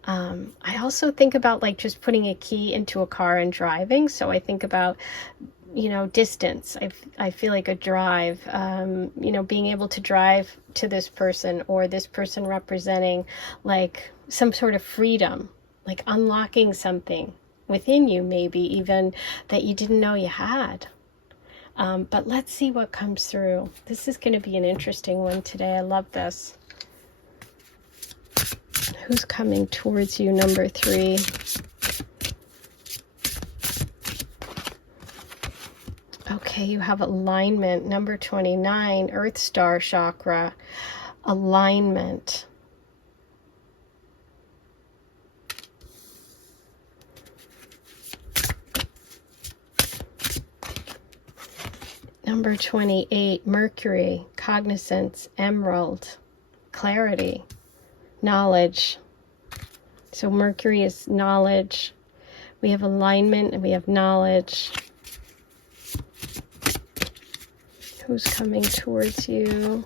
I also think about like just putting a key into a car and driving. So I think about, distance. I feel like a drive, being able to drive to this person or this person representing like some sort of freedom, like unlocking something within you, maybe even that you didn't know you had. But let's see what comes through. This is going to be an interesting one today. I love this. Who's coming towards you, number 3? Okay, you have alignment, number 29, Earth Star Chakra, alignment. Number 28, Mercury, cognizance, emerald, clarity, knowledge. So Mercury is knowledge. We have alignment and we have knowledge. Who's coming towards you?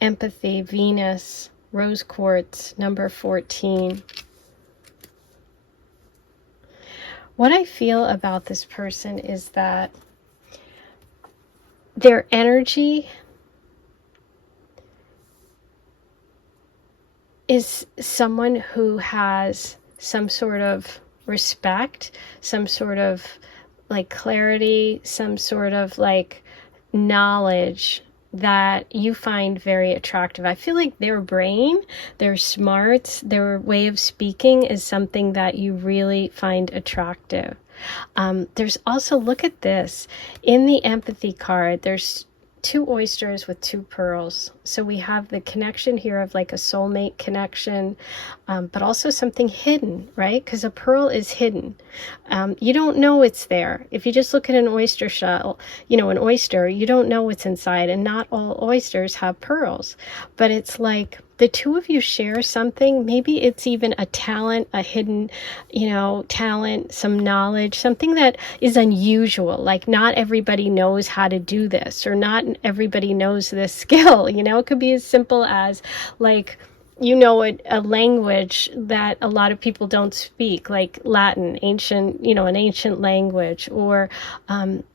Empathy, Venus, rose quartz, number 14. What I feel about this person is that their energy is someone who has some sort of respect, some sort of like clarity, some sort of like knowledge that you find very attractive. I feel like their brain, their smarts, their way of speaking is something that you really find attractive. There's also, look at this, in the empathy card, there's 2 oysters with 2 pearls. So we have the connection here of like a soulmate connection, but also something hidden, right? Because a pearl is hidden. You don't know it's there. If you just look at an oyster shell, an oyster, you don't know what's inside, and not all oysters have pearls. But it's like the 2 of you share something. Maybe it's even a talent, a hidden, talent, some knowledge, something that is unusual. Like not everybody knows how to do this, or not everybody knows this skill. It could be as simple as like, a language that a lot of people don't speak, like Latin, ancient, an ancient language, or,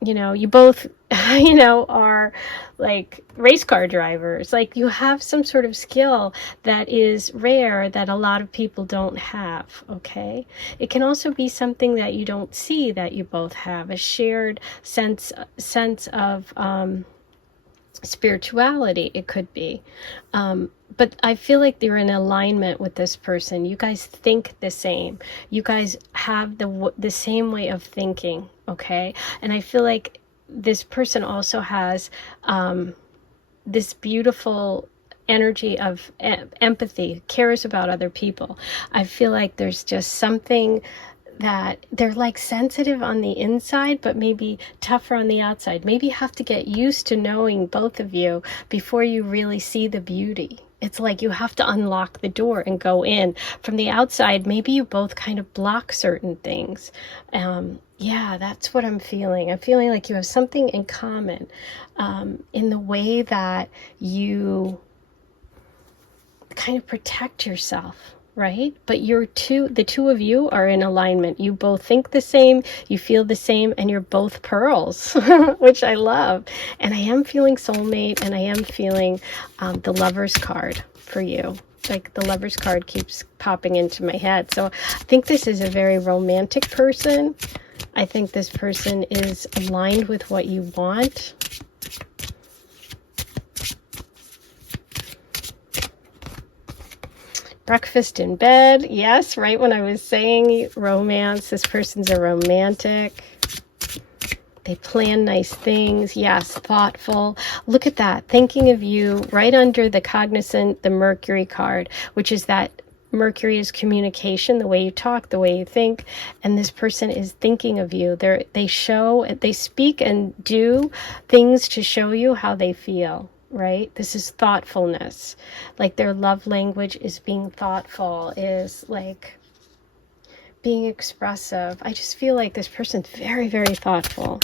you both, are like race car drivers. Like you have some sort of skill that is rare that a lot of people don't have, okay? It can also be something that you don't see that you both have, a shared sense of, spirituality, it could be. but I feel like they're in alignment with this person. You guys think the same. You guys have the same way of thinking, okay? And I feel like this person also has this beautiful energy of empathy, cares about other people. I feel like there's just something that they're like sensitive on the inside, but maybe tougher on the outside. Maybe you have to get used to knowing both of you before you really see the beauty. It's like you have to unlock the door and go in. From the outside, maybe you both kind of block certain things. Yeah, that's what I'm feeling. I'm feeling like you have something in common in the way that you kind of protect yourself, right? But the two of you are in alignment. You both think the same, you feel the same, and you're both pearls, which I love. And I am feeling soulmate, and I am feeling the Lover's card for you. Like the Lover's card keeps popping into my head. So I think this is a very romantic person. I think this person is aligned with what you want. Breakfast in bed. Yes, right when I was saying romance, this person's a romantic. They plan nice things. Yes, thoughtful. Look at that. Thinking of you right under the cognizant, the Mercury card, which is that Mercury is communication, the way you talk, the way you think. And this person is thinking of you. They speak and do things to show you how they feel. Right? This is thoughtfulness. Like their love language is being thoughtful, is like being expressive. I just feel like this person's very, very thoughtful.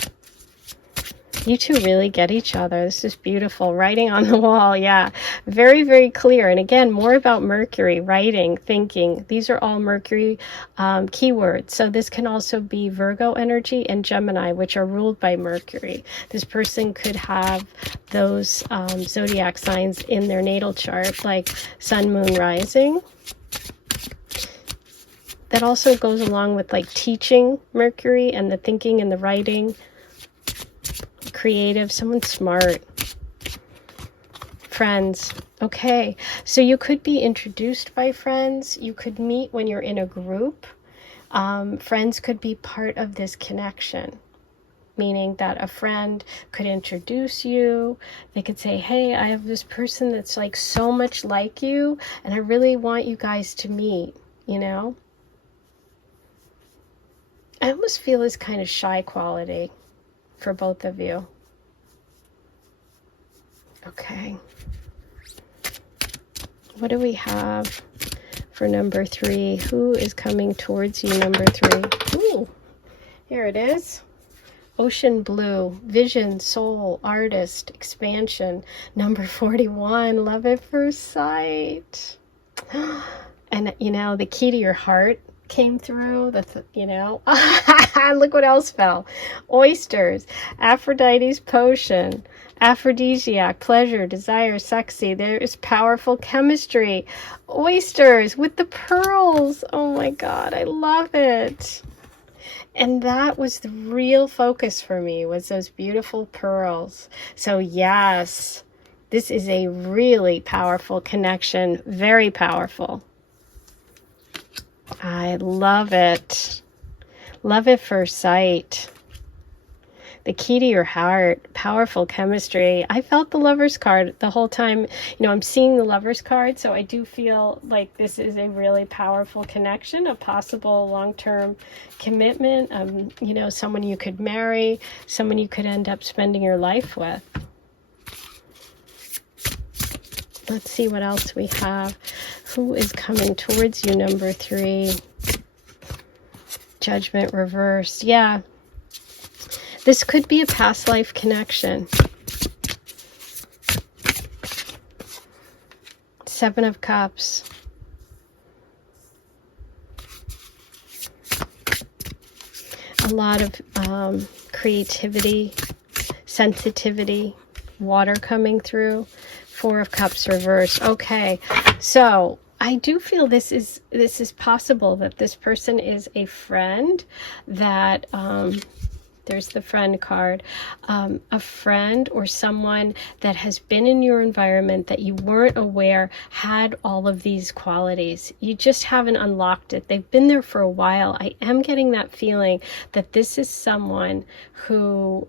You two really get each other. This is beautiful. Writing on the wall. Yeah. Very, very clear. And again, more about Mercury, writing, thinking. These are all Mercury keywords. So this can also be Virgo energy and Gemini, which are ruled by Mercury. This person could have those zodiac signs in their natal chart, like Sun, Moon, Rising. That also goes along with like teaching Mercury and the thinking and the writing. Creative, someone smart. Friends. Okay, so you could be introduced by friends. You could meet when you're in a group. Friends could be part of this connection, meaning that a friend could introduce you. They could say, hey, I have this person that's like so much like you, and I really want you guys to meet, you know? I almost feel this kind of shy quality for both of you. Okay. What do we have for number 3? Who is coming towards you, number 3? Ooh, here it is. Ocean blue, vision, soul, artist, expansion. Number 41, love at first sight. And, you know, the key to your heart came through, you know. Look what else fell. Oysters, Aphrodite's potion, aphrodisiac, pleasure, desire, sexy. There is powerful chemistry. Oysters with the pearls. Oh my God, I love it. And that was the real focus for me, was those beautiful pearls. So yes, this is a really powerful connection, very powerful. I love it. Love at first sight. The key to your heart, powerful chemistry. I felt the Lover's card the whole time. You know, I'm seeing the Lover's card, so I do feel like this is a really powerful connection, a possible long-term commitment. You know, someone you could marry, someone you could end up spending your life with. Let's see what else we have. Who is coming towards you, number 3? Judgment reversed. Yeah. This could be a past life connection. 7 of Cups. A lot of creativity, sensitivity, water coming through. 4 of Cups reversed. Okay, so I do feel this is possible, that this person is a friend, that There's the friend card. A friend or someone that has been in your environment that you weren't aware had all of these qualities. You just haven't unlocked it. They've been there for a while. I am getting that feeling that this is someone who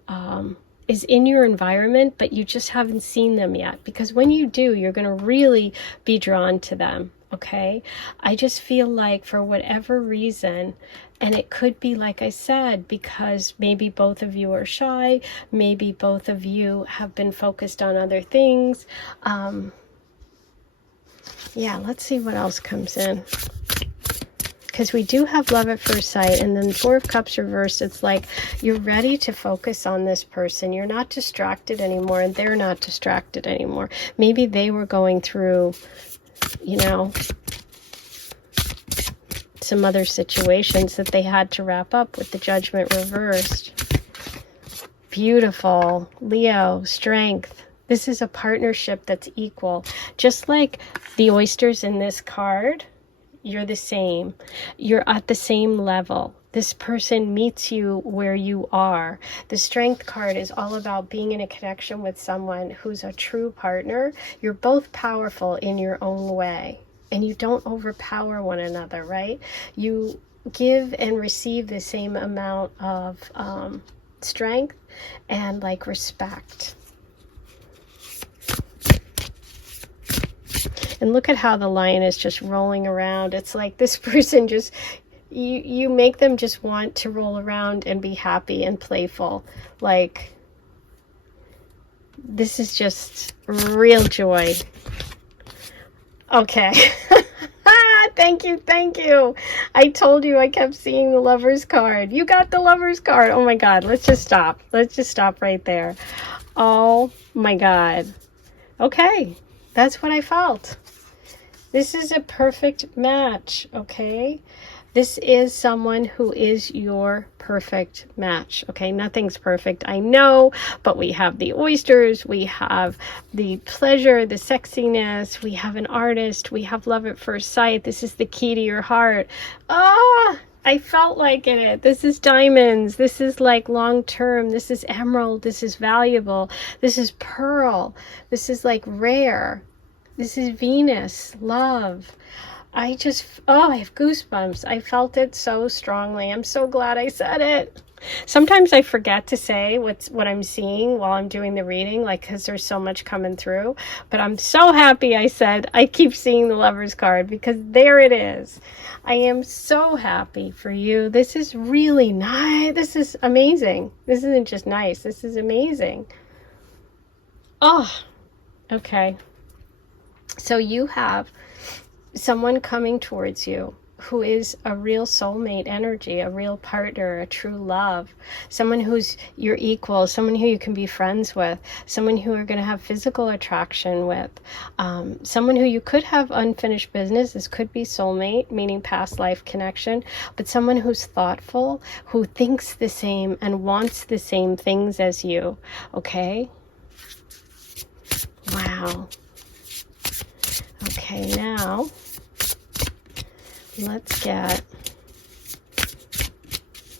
is in your environment, but you just haven't seen them yet. Because when you do, you're going to really be drawn to them. Okay, I just feel like for whatever reason, and it could be, like I said, because maybe both of you are shy, maybe both of you have been focused on other things. Yeah, let's see what else comes in. Because we do have love at first sight, and then Four of Cups reversed, it's like you're ready to focus on this person. You're not distracted anymore, and they're not distracted anymore. Maybe they were going through, you know, some other situations that they had to wrap up with the Judgment reversed. Beautiful. Leo, strength. This is a partnership that's equal. Just like the oysters in this card, you're the same. You're at the same level. This person meets you where you are. The Strength card is all about being in a connection with someone who's a true partner. You're both powerful in your own way, and you don't overpower one another, right? You give and receive the same amount of strength and like respect. And look at how the lion is just rolling around. It's like this person just, you make them just want to roll around and be happy and playful. Like, this is just real joy. Okay. Thank you, thank you. I told you I kept seeing the Lover's card. You got the Lover's card. Oh my God, let's just stop. Let's just stop right there. Oh my God. Okay, that's what I felt. This is a perfect match, okay? This is someone who is your perfect match, okay? Nothing's perfect, I know, but we have the oysters, we have the pleasure, the sexiness, we have an artist, we have love at first sight. This is the key to your heart. Ah, I felt like it. This is diamonds. This is like long term. This is emerald. This is valuable. This is pearl. This is like rare. This is Venus, love. I just, oh, I have goosebumps. I felt it so strongly. I'm so glad I said it. Sometimes I forget to say what I'm seeing while I'm doing the reading, like, because there's so much coming through. But I'm so happy I said I keep seeing the Lover's card, because there it is. I am so happy for you. This is really nice. This is amazing. This isn't just nice. This is amazing. Oh, okay. So you have someone coming towards you who is a real soulmate energy, a real partner, a true love, someone who's your equal, someone who you can be friends with, someone who are going to have physical attraction with, someone who you could have unfinished business. This could be soulmate, meaning past life connection, but someone who's thoughtful, who thinks the same and wants the same things as you, okay? Wow. Okay, now let's get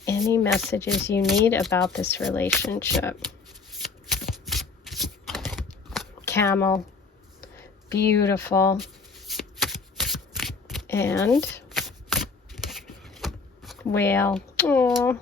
any messages you need about this relationship. Camel, beautiful, and whale. Aww.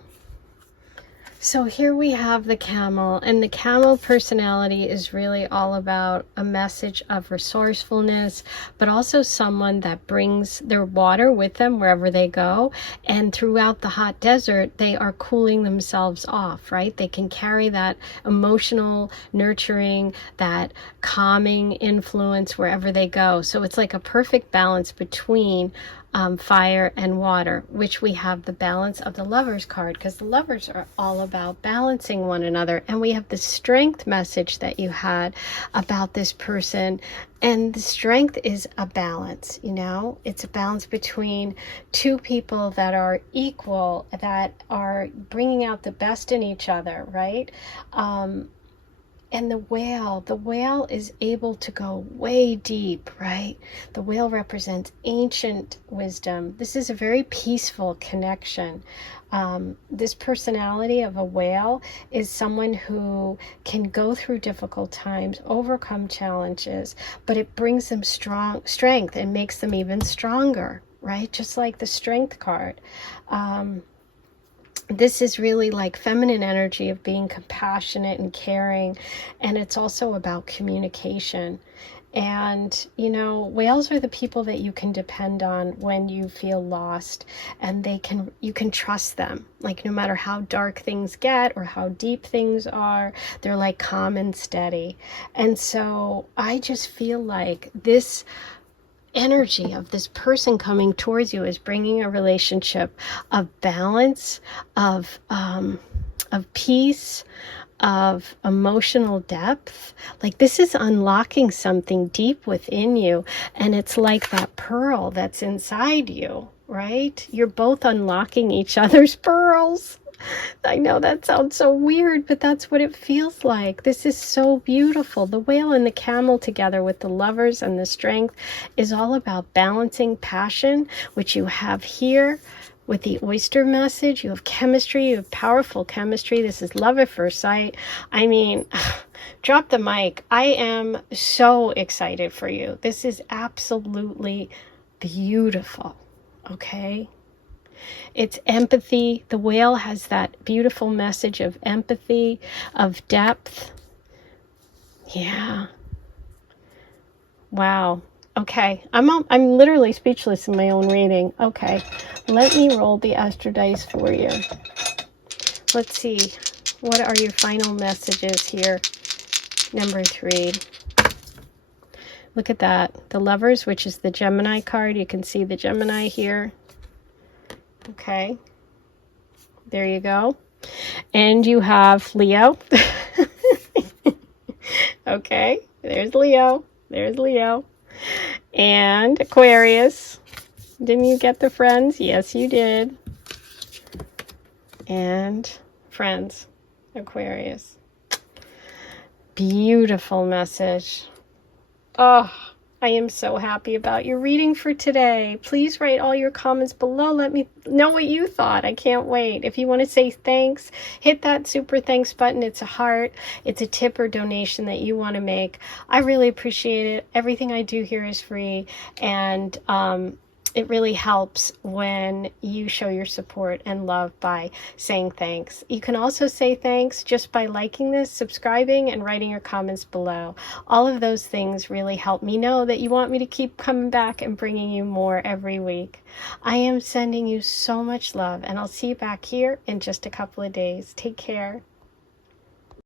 So here we have the camel, and the camel personality is really all about a message of resourcefulness, but also someone that brings their water with them wherever they go. And throughout the hot desert, they are cooling themselves off, right? They can carry that emotional, nurturing, that calming influence wherever they go. So it's like a perfect balance between fire and water, which we have the balance of the Lovers card, because the Lovers are all about balancing one another. And we have the strength message that you had about this person, and the strength is a balance, you know, it's a balance between two people that are equal, that are bringing out the best in each other, right? And the whale is able to go way deep, right? The whale represents ancient wisdom. This is a very peaceful connection. This personality of a whale is someone who can go through difficult times, overcome challenges, but it brings them strength and makes them even stronger, right? Just like the strength card. This is really like feminine energy of being compassionate and caring, and it's also about communication. And whales are the people that you can depend on when you feel lost, and you can trust them. Like, no matter how dark things get or how deep things are, they're like calm and steady. And so I just feel like this energy of this person coming towards you is bringing a relationship of balance, of peace, of emotional depth. Like, this is unlocking something deep within you, and it's like that pearl that's inside you, right? You're both unlocking each other's pearls. I know that sounds so weird, but that's what it feels like. This is so beautiful. The whale and the camel together with the lovers and the strength is all about balancing passion, which you have here with the oyster message. You have chemistry, you have powerful chemistry. This is love at first sight. I mean, drop the mic. I am so excited for you. This is absolutely beautiful, okay? It's empathy. The whale has that beautiful message of empathy, of depth. Yeah. Wow. Okay. I'm literally speechless in my own reading. Okay. Let me roll the Astro Dice for you. Let's see. What are your final messages here? Number 3. Look at that. The Lovers, which is the Gemini card. You can see the Gemini here. Okay, there you go. And you have Leo. Okay, there's Leo. There's Leo. And Aquarius. Didn't you get the Friends? Yes, you did. And Friends, Aquarius. Beautiful message. Oh, I am so happy about your reading for today. Please write all your comments below. Let me know what you thought. I can't wait. If you want to say thanks, hit that super thanks button. It's a heart. It's a tip or donation that you want to make. I really appreciate it. Everything I do here is free, and it really helps when you show your support and love by saying thanks. You can also say thanks just by liking this, subscribing, and writing your comments below. All of those things really help me know that you want me to keep coming back and bringing you more every week. I am sending you so much love, and I'll see you back here in just a couple of days. Take care.